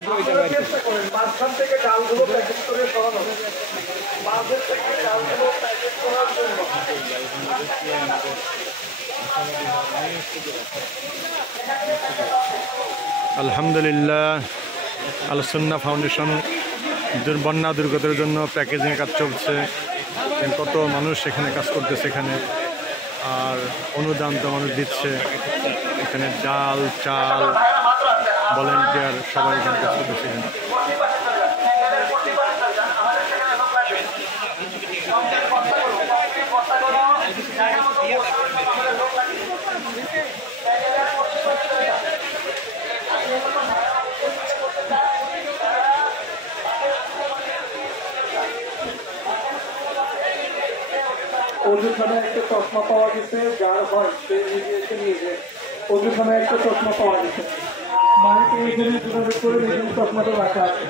চেষ্টা করেন মাঝখান থেকে ডালগুলো প্যাকেট করে সরানো, মাঝের থেকে ডালগুলো প্যাকেট করার জন্য। আলহামদুলিল্লাহ, আল সুন্নাহ ফাউন্ডেশন বন্যা দুর্গতের জন্য প্যাকেজিং কাজ চলছে। কত মানুষ এখানে কাজ করতেছে এখানে, আর অনুদান তো মানুষ দিচ্ছে এখানে, ডাল চাল ভলেন্টিয়ার সবাই এখানে কাজ করতেছে। অজুখানে একটা চশমা পাওয়া গেছে, যার হয় সে নিজে এসে নিয়ে যায়। অজুখানে একটা চশমা পাওয়া গেছে, মাইকে এখানে যোগাযোগ করে নিজের চশমাটা রাখা আছে।